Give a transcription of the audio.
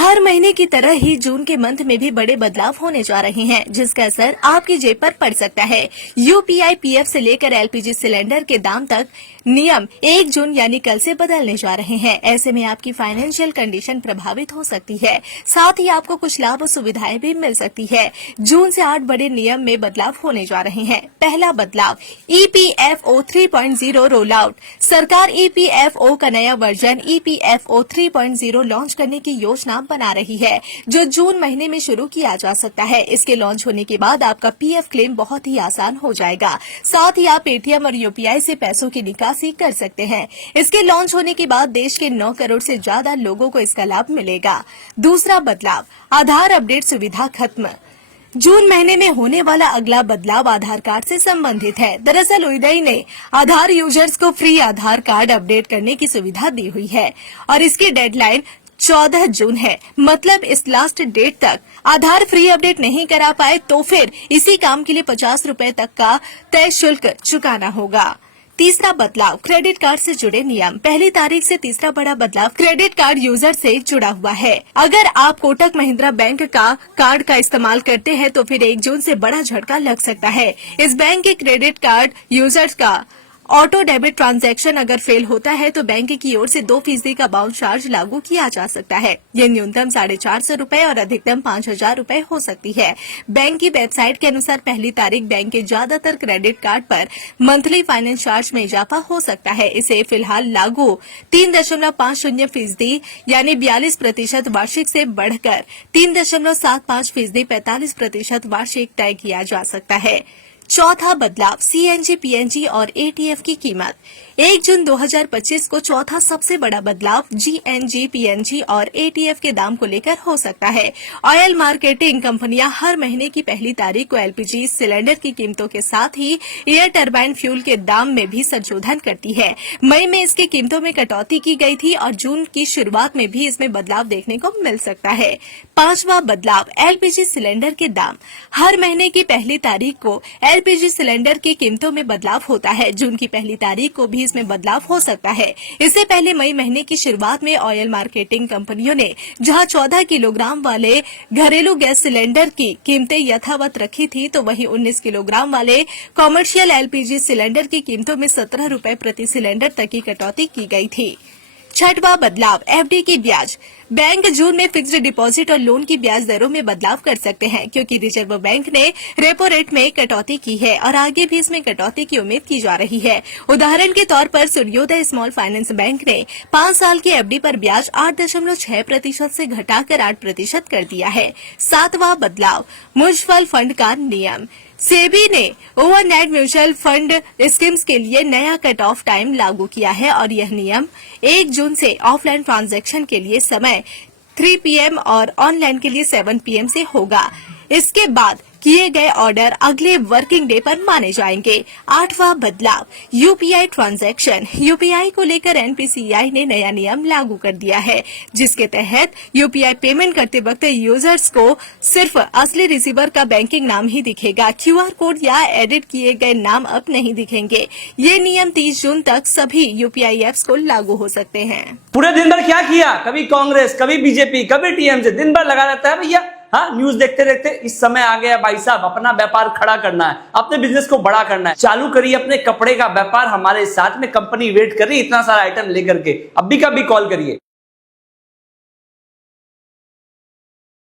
हर महीने की तरह ही जून के मंथ में भी बड़े बदलाव होने जा रहे हैं, जिसका असर आपकी जेब पर पड़ सकता है। यूपीआई पीएफ से लेकर एलपीजी सिलेंडर के दाम तक नियम 1 जून यानी कल से बदलने जा रहे हैं। ऐसे में आपकी फाइनेंशियल कंडीशन प्रभावित हो सकती है। साथ ही आपको कुछ लाभ और सुविधाएं भी मिल सकती है। जून से 8 बड़े नियम में बदलाव होने जा रहे हैं। पहला बदलाव, ईपीएफओ 3.0 रोल आउट। सरकार ईपीएफओ का नया वर्जन ईपीएफओ 3.0 लॉन्च करने की योजना बना रही है, जो जून महीने में शुरू किया जा सकता है। इसके लॉन्च होने के बाद आपका पीएफ क्लेम बहुत ही आसान हो जाएगा। साथ ही आप एटीएम और यूपीआई से पैसों की निकासी कर सकते हैं। इसके लॉन्च होने के बाद देश के 9 करोड़ से ज्यादा लोगों को इसका लाभ मिलेगा। दूसरा बदलाव, आधार अपडेट सुविधा खत्म। जून महीने में होने वाला अगला बदलाव आधार कार्ड से संबंधित है। दरअसल उदय ने आधार यूजर्स को फ्री आधार कार्ड अपडेट करने की सुविधा दी हुई है और इसकी डेडलाइन 14 जून है। मतलब इस लास्ट डेट तक आधार फ्री अपडेट नहीं करा पाए तो फिर इसी काम के लिए 50 रुपए तक का तय शुल्क चुकाना होगा। तीसरा बदलाव, क्रेडिट कार्ड से जुड़े नियम। पहली तारीख से तीसरा बड़ा बदलाव क्रेडिट कार्ड यूजर से जुड़ा हुआ है। अगर आप कोटक महिंद्रा बैंक का कार्ड का इस्तेमाल करते हैं तो फिर 1 जून से बड़ा झटका लग सकता है। इस बैंक के क्रेडिट कार्ड यूजर्स का ऑटो डेबिट ट्रांजैक्शन अगर फेल होता है तो बैंक की ओर से 2% का बाउंस चार्ज लागू किया जा सकता है। ये न्यूनतम 450 रुपए और अधिकतम 5000 रुपए हो सकती है। बैंक की वेबसाइट के अनुसार पहली तारीख बैंक के ज्यादातर क्रेडिट कार्ड पर मंथली फाइनेंस चार्ज में इजाफा हो सकता है। इसे फिलहाल लागू 3.50% यानी 42% वार्षिक से बढ़कर 3.75% 45% वार्षिक तय किया जा सकता है। चौथा बदलाव, सीएनजी, पीएनजी और एटीएफ की कीमत। 1 जून 2025 को चौथा सबसे बड़ा बदलाव जीएनजी, पीएनजी और एटीएफ के दाम को लेकर हो सकता है। ऑयल मार्केटिंग कंपनियां हर महीने की पहली तारीख को एलपीजी सिलेंडर की कीमतों के साथ ही एयर टरबाइन फ्यूल के दाम में भी संशोधन करती है। मई में इसकी कीमतों में कटौती की गई थी और जून की शुरुआत में भी इसमें बदलाव देखने को मिल सकता है। पांचवा बदलाव, एलपीजी सिलेंडर के दाम। हर महीने की पहली तारीख को एलपीजी सिलेंडर की कीमतों में बदलाव होता है। जून की पहली तारीख को भी इसमें बदलाव हो सकता है। इससे पहले मई महीने की शुरुआत में ऑयल मार्केटिंग कंपनियों ने जहां 14 किलोग्राम वाले घरेलू गैस सिलेंडर की कीमतें यथावत रखी थी, तो वहीं 19 किलोग्राम वाले कॉमर्शियल एलपीजी सिलेंडर की कीमतों में 17 रुपए प्रति सिलेंडर तक की कटौती की गई थी। छठवां बदलाव, एफडी की ब्याज। बैंक जून में फिक्स्ड डिपॉजिट और लोन की ब्याज दरों में बदलाव कर सकते हैं, क्योंकि रिजर्व बैंक ने रेपो रेट में कटौती की है और आगे भी इसमें कटौती की उम्मीद की जा रही है। उदाहरण के तौर पर सूर्योदय स्मॉल फाइनेंस बैंक ने 5 साल की एफडी पर ब्याज 8.6% से घटाकर 8% कर दिया है। सातवां बदलाव, म्यूचुअल फंड का नियम। सेबी ने ओवरनाइट म्यूचुअल फंड स्कीम्स के लिए नया कट ऑफ टाइम लागू किया है और यह नियम 1 जून से ऑफलाइन ट्रांजैक्शन के लिए समय 3 PM और ऑनलाइन के लिए 7 PM से होगा। इसके बाद किए गए ऑर्डर अगले वर्किंग डे पर माने जाएंगे। आठवां बदलाव, यूपीआई ट्रांजैक्शन। यूपीआई को लेकर एनपीसीआई ने नया नियम लागू कर दिया है, जिसके तहत यूपीआई पेमेंट करते वक्त यूजर्स को सिर्फ असली रिसीवर का बैंकिंग नाम ही दिखेगा। क्यूआर कोड या एडिट किए गए नाम अब नहीं दिखेंगे। ये नियम 30 जून तक सभी यूपीआई एप्स को लागू हो सकते हैं। पूरे दिन भर क्या किया? कभी कांग्रेस, कभी बीजेपी, कभी टीएमसी, दिन भर लगा रहता है भैया। हाँ, न्यूज देखते देखते इस समय आ गया भाई साहब, अपना व्यापार खड़ा करना है, अपने बिजनेस को बड़ा करना है। चालू करिए अपने कपड़े का व्यापार हमारे साथ में। कंपनी वेट कर रही है इतना सारा आइटम लेकर के। अभी का भी कॉल करिए।